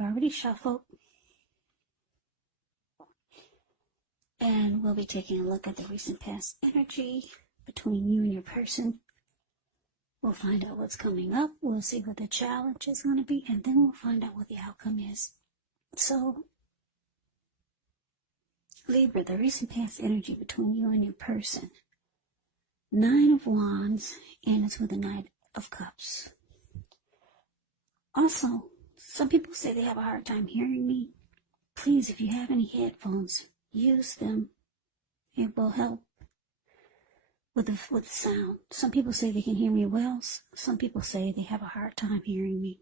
I've already shuffled. And we'll be taking a look at the recent past energy between you and your person. We'll find out what's coming up. We'll see what the challenge is going to be. And then we'll find out what the outcome is. So, Libra, the recent past energy between you and your person. 9 of Wands, and it's with the Knight of Cups. Also, some people say they have a hard time hearing me. Please, if you have any headphones, use them. It will help with the sound. Some people say they can hear me well. Some people say they have a hard time hearing me.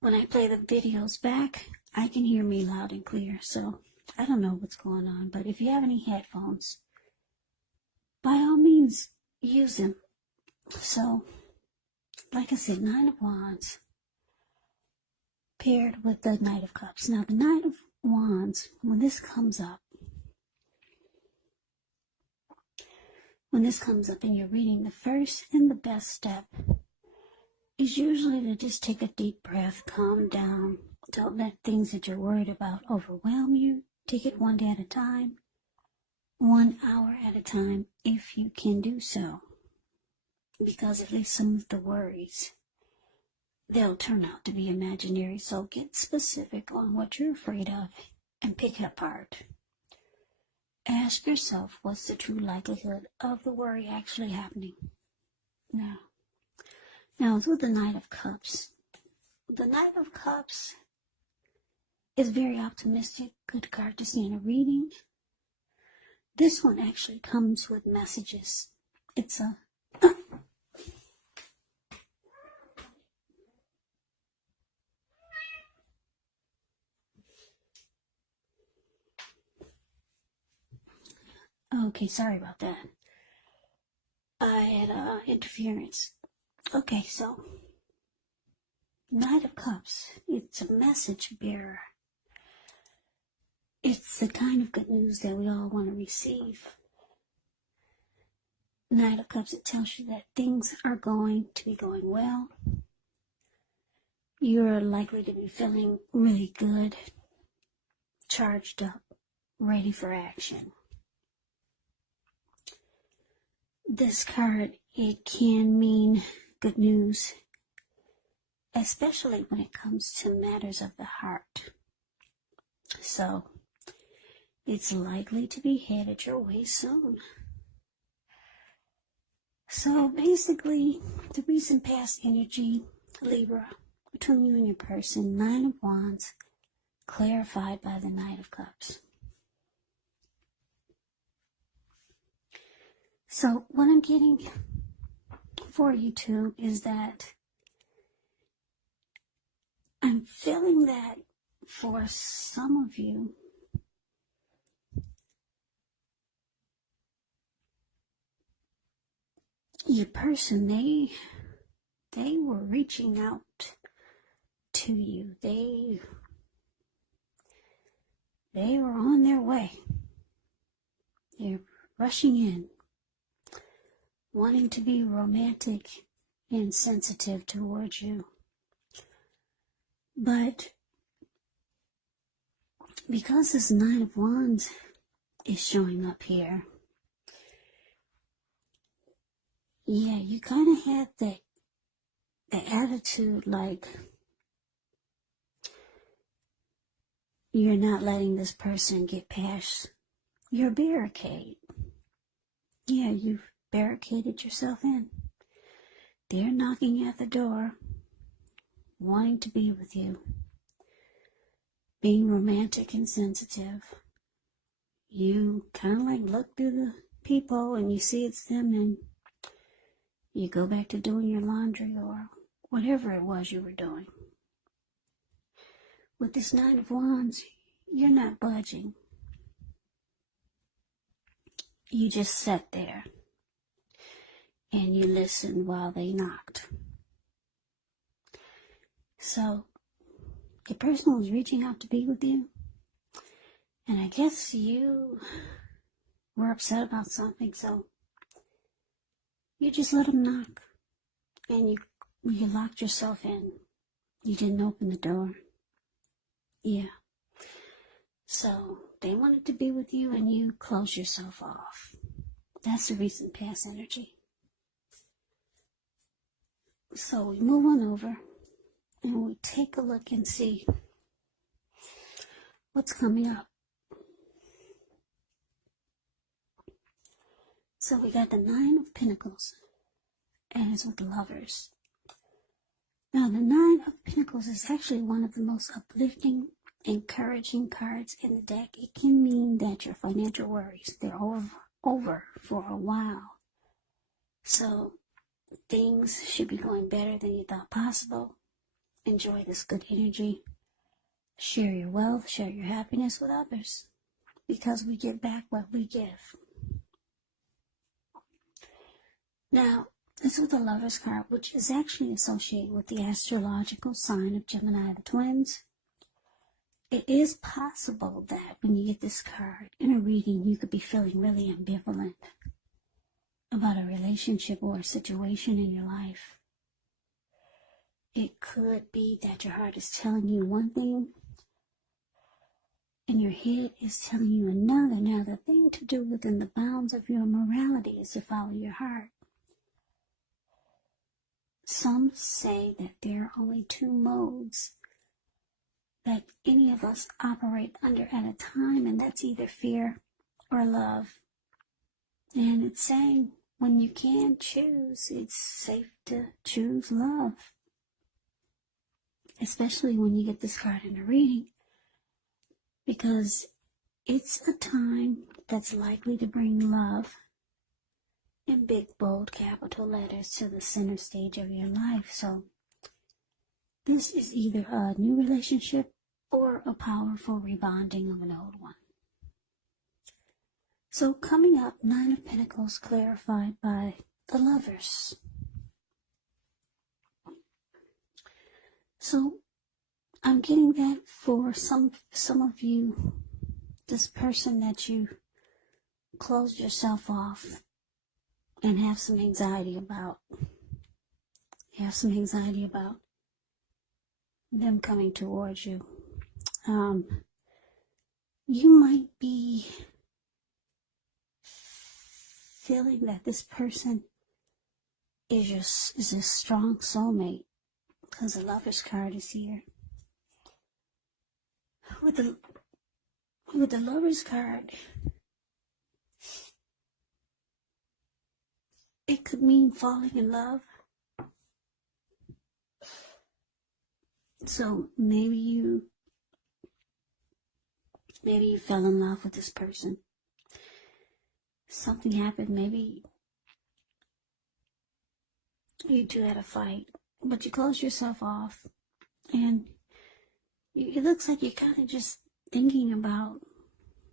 When I play the videos back, I can hear me loud and clear. So I don't know what's going on. But if you have any headphones, by all means, use them. So, like I said, 9 of Wands paired with the Knight of Cups. Now, the Knight of Wands, when this comes up in your reading, the first and the best step is usually to just take a deep breath, calm down. Don't let things that you're worried about overwhelm you. Take it one day at a time, 1 hour at a time, if you can do so. Because at least some of the worries, they'll turn out to be imaginary. So get specific on what you're afraid of and pick it apart. Ask yourself, what's the true likelihood of the worry actually happening? Now it's with the Knight of Cups. The Knight of Cups is very optimistic, good card to see in a reading. This one actually comes with messages. It's a okay, sorry about that. I had interference. Okay, so Knight of Cups, it's a message bearer. It's the kind of good news that we all want to receive. Knight of Cups, it tells you that things are going to be going well. You're likely to be feeling really good, charged up, ready for action. This card, it can mean good news, especially when it comes to matters of the heart. So, it's likely to be headed your way soon. So, basically, the recent past energy, Libra, between you and your person, 9 of Wands, clarified by the Knight of Cups. So, what I'm getting for you two is that I'm feeling that for some of you, your person, they were reaching out to you. They were on their way. They're rushing in, wanting to be romantic and sensitive towards you. But because this 9 of Wands is showing up here, yeah, you kind of had the attitude like you're not letting this person get past your barricade. Yeah, you've barricaded yourself in. They're knocking at the door, wanting to be with you, being romantic and sensitive. You kind of like look through the people and you see it's them, and you go back to doing your laundry or whatever it was you were doing. With this 9 of Wands, you're not budging. You just sat there and you listened while they knocked. So, the person was reaching out to be with you, and I guess you were upset about something, so you just let them knock, and you locked yourself in. You didn't open the door. Yeah. So they wanted to be with you and you close yourself off. That's the recent past energy. So we move on over and we take a look and see what's coming up. So we got the Nine of Pentacles, and it's with the Lovers. Now the Nine of Pentacles is actually one of the most uplifting, encouraging cards in the deck. It can mean that your financial worries, they're over for a while. So things should be going better than you thought possible. Enjoy this good energy. Share your wealth, share your happiness with others, because we give back what we give. Now, this is the Lover's card, which is actually associated with the astrological sign of Gemini, the twins. It is possible that when you get this card in a reading, you could be feeling really ambivalent about a relationship or a situation in your life. It could be that your heart is telling you one thing and your head is telling you another. Now, the thing to do within the bounds of your morality is to follow your heart. Some say that there are only two modes that any of us operate under at a time, and that's either fear or love. And it's saying when you can choose, it's safe to choose love. Especially when you get this card in a reading, because it's a time that's likely to bring love in big, bold, capital letters to the center stage of your life. So this is either a new relationship or a powerful rebonding of an old one. So coming up, Nine of Pentacles clarified by the Lovers. So I'm getting that for some of you, this person that you closed yourself off and have some anxiety about. You have some anxiety about them coming towards you. You might be feeling that this person is a strong soulmate, because the Lover's card is here. With the Lover's card, it could mean falling in love. So maybe you fell in love with this person. Something happened. Maybe you two had a fight, but you closed yourself off, and it looks like you're kind of just thinking about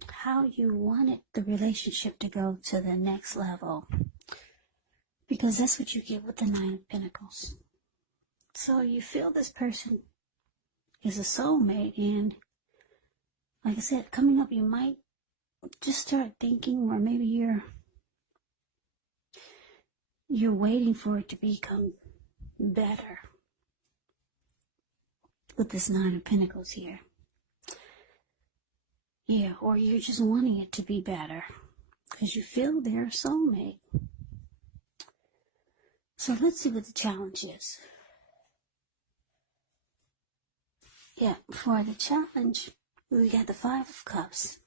how you wanted the relationship to go to the next level, because that's what you get with the Nine of Pentacles. So you feel this person is a soulmate, and like I said, coming up, you might just start thinking, or maybe you're waiting for it to become better with this Nine of Pentacles here. Yeah, or you're just wanting it to be better because you feel they're a soulmate. So let's see what the challenge is. Yeah, for the challenge, we got the Five of Cups,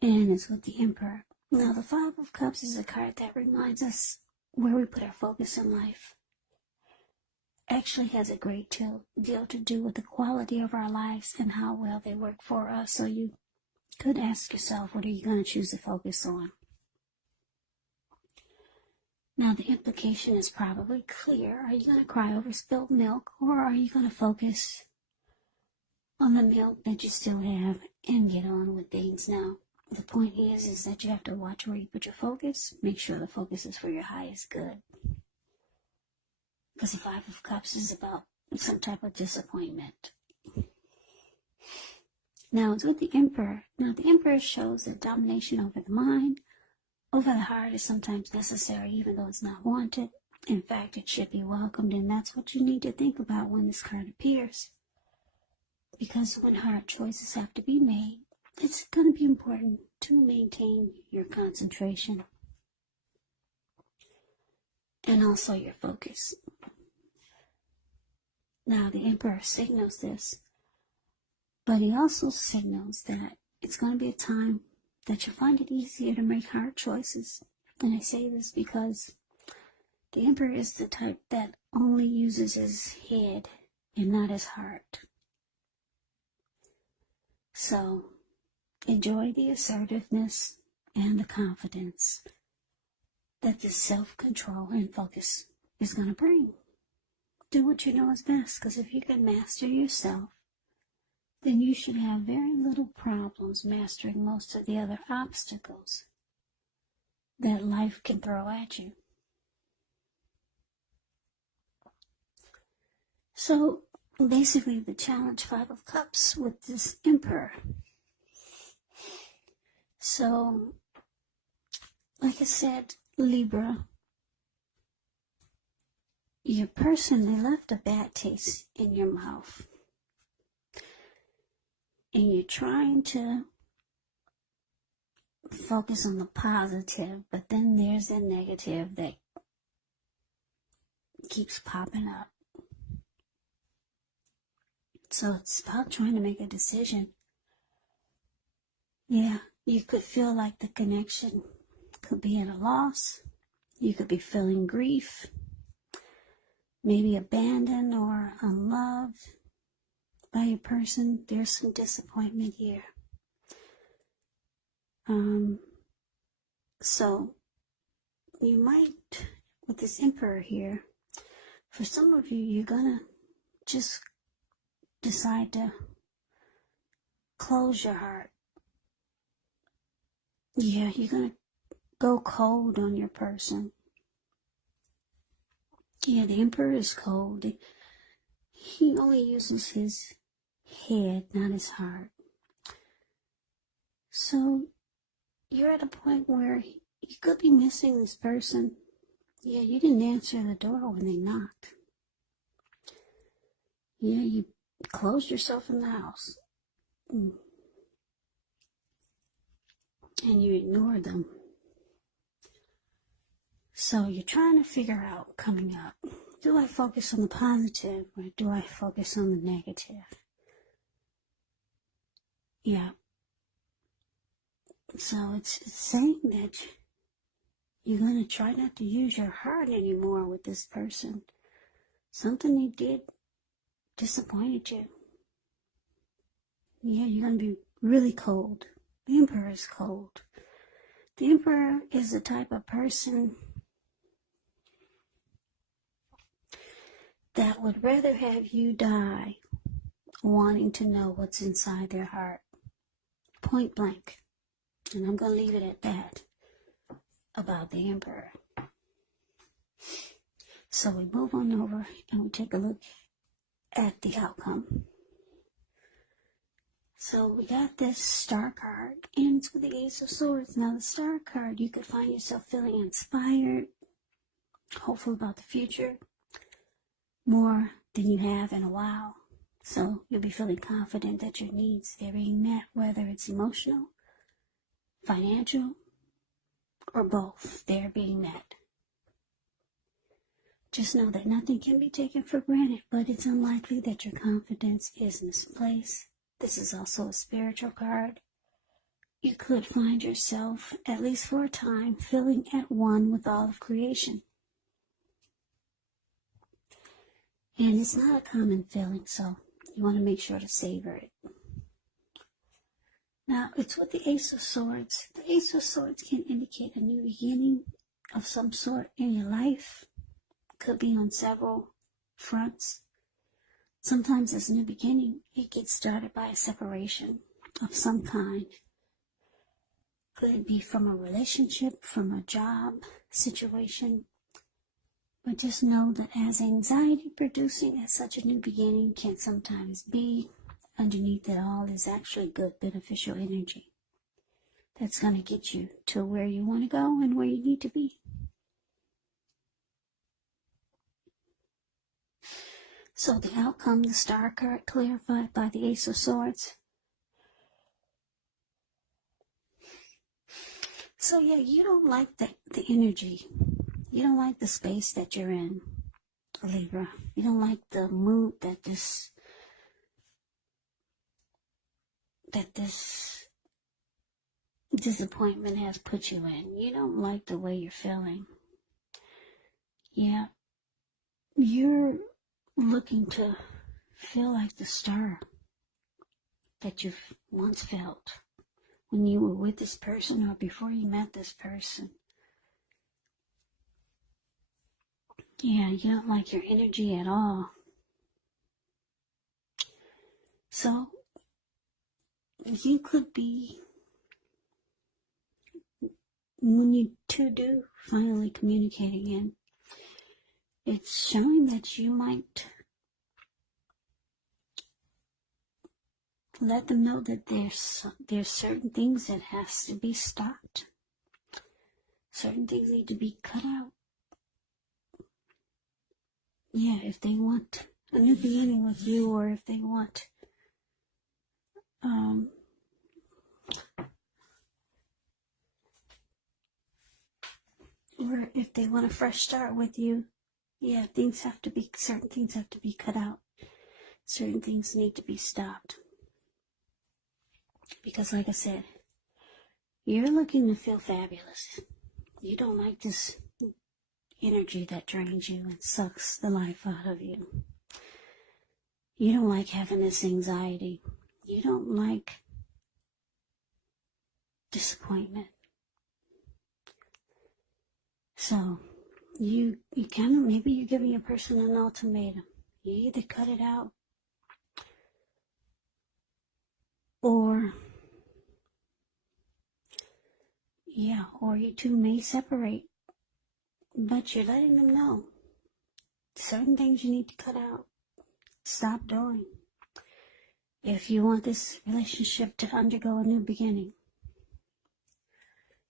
and it's with the Emperor. Now, the Five of Cups is a card that reminds us where we put our focus in life. Actually has a great deal to do with the quality of our lives and how well they work for us. So you could ask yourself, what are you going to choose to focus on? Now, the implication is probably clear. Are you going to cry over spilled milk, or are you going to focus on the milk that you still have and get on with things? Now, the point is that you have to watch where you put your focus. Make sure the focus is for your highest good. Because the Five of Cups is about some type of disappointment. Now, it's with the Emperor. Now, the Emperor shows that domination over the mind, over the heart is sometimes necessary, even though it's not wanted. In fact, it should be welcomed, and that's what you need to think about when this card appears. Because when hard choices have to be made, it's going to be important to maintain your concentration and also your focus. Now, the Emperor signals this, but he also signals that it's going to be a time that you'll find it easier to make hard choices. And I say this because the Emperor is the type that only uses his head and not his heart. So, enjoy the assertiveness and the confidence that this self-control and focus is going to bring. Do what you know is best, because if you can master yourself, then you should have very little problems mastering most of the other obstacles that life can throw at you. So, basically the challenge 5 of Cups with this Emperor. So, like I said, Libra, your person, they left a bad taste in your mouth. And you're trying to focus on the positive, but then there's the negative that keeps popping up. So it's about trying to make a decision. Yeah, you could feel like the connection could be at a loss. You could be feeling grief, maybe abandoned or unloved by your person. There's some disappointment here. So you might, with this Emperor here, for some of you, you're gonna just decide to close your heart. Yeah, you're gonna go cold on your person. Yeah, the Emperor is cold. He only uses his head, not his heart. So you're at a point where you could be missing this person. Yeah, you didn't answer the door when they knocked. Yeah, you closed yourself in the house. And you ignored them. So you're trying to figure out coming up, do I focus on the positive or do I focus on the negative? Yeah. So it's saying that you're going to try not to use your heart anymore with this person. Something they did disappointed you. Yeah, you're going to be really cold. The Emperor is cold. The Emperor is the type of person that would rather have you die wanting to know what's inside their heart. Point blank. And I'm going to leave it at that about the Emperor. So we move on over and we take a look at the outcome. So we got this Star card, and it's with the Ace of Swords. Now the Star card, you could find yourself feeling inspired, hopeful about the future, more than you have in a while. So you'll be feeling confident that your needs, they're being met, whether it's emotional, financial, or both, they're being met. Just know that nothing can be taken for granted, but it's unlikely that your confidence is misplaced. This is also a spiritual card. You could find yourself, at least for a time, feeling at one with all of creation. And it's not a common feeling, so you want to make sure to savor it. Now, it's with the Ace of Swords. The Ace of Swords can indicate a new beginning of some sort in your life. Could be on several fronts. Sometimes this new beginning, it gets started by a separation of some kind. Could it be from a relationship, from a job situation? But just know that as anxiety producing as such a new beginning can sometimes be, underneath it all is actually good, beneficial energy that's going to get you to where you want to go and where you need to be. So the outcome, the star card clarified by the Ace of Swords. So yeah, you don't like the energy. You don't like the space that you're in, Libra. You don't like the mood that this disappointment has put you in. You don't like the way you're feeling. Yeah, you're looking to feel like the star that you've once felt when you were with this person or before you met this person. Yeah, you don't like your energy at all. So, you could be, when you two do finally communicate again, it's showing that you might let them know that there's certain things that has to be stopped. Certain things need to be cut out. Yeah, if they want a new beginning with you, or if they want or if they want a fresh start with you, yeah, certain things have to be cut out. Certain things need to be stopped. Because like I said, you're looking to feel fabulous. You don't like this energy that drains you and sucks the life out of you. You don't like having this anxiety. You don't like disappointment. So, you kind of, maybe you're giving your person an ultimatum. You either cut it out, or you two may separate. But you're letting them know certain things you need to cut out. Stop doing. If you want this relationship to undergo a new beginning.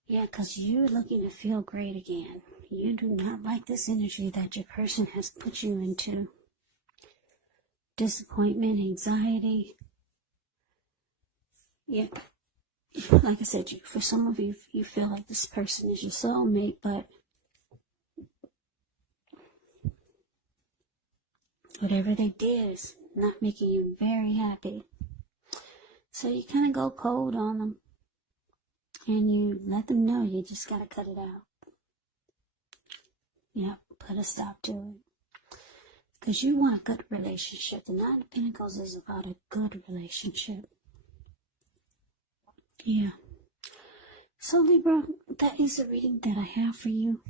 Yeah, because you're looking to feel great again. You do not like this energy that your person has put you into. Disappointment, anxiety. Yeah, like I said, for some of you, you feel like this person is your soulmate, but whatever they did is not making you very happy. So you kind of go cold on them. And you let them know you just got to cut it out. Yeah, put a stop to it. Because you want a good relationship. The Nine of Pentacles is about a good relationship. Yeah. So Libra, that is the reading that I have for you.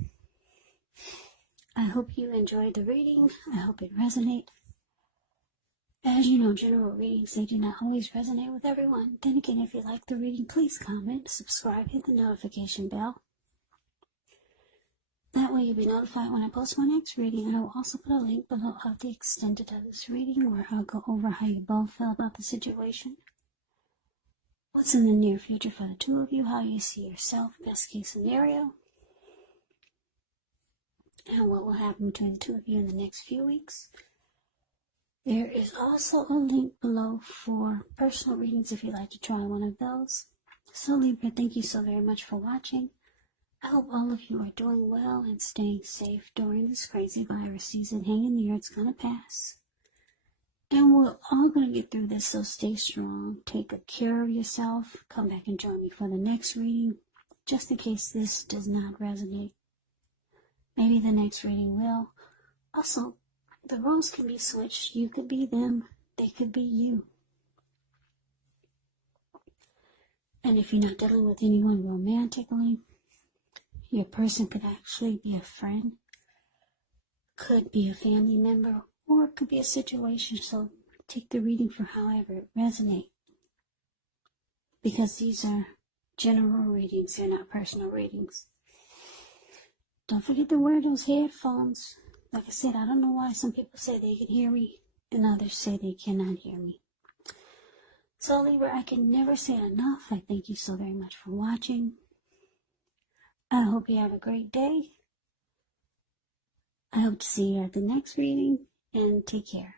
I hope you enjoyed the reading. I hope it resonated. As you know, general readings, they do not always resonate with everyone. Then again, if you like the reading, please comment, subscribe, hit the notification bell. That way you'll be notified when I post my next reading. I will also put a link below of the extended of this reading where I'll go over how you both feel about the situation. What's in the near future for the two of you, how you see yourself, best case scenario. And what will happen between the two of you in the next few weeks. There is also a link below for personal readings if you'd like to try one of those. So Libra, thank you so very much for watching. I hope all of you are doing well and staying safe during this crazy virus season. Hang in there, it's going to pass. And we're all going to get through this, so stay strong. Take good care of yourself. Come back and join me for the next reading, just in case this does not resonate. Maybe the next reading will. Also, the roles can be switched. You could be them. They could be you. And if you're not dealing with anyone romantically, your person could actually be a friend, could be a family member, or it could be a situation. So take the reading for however it resonates. Because these are general readings, they're not personal readings. Don't forget to wear those headphones. Like I said, I don't know why some people say they can hear me and others say they cannot hear me. So Libra, I can never say enough. I thank you so very much for watching. I hope you have a great day. I hope to see you at the next reading, and take care.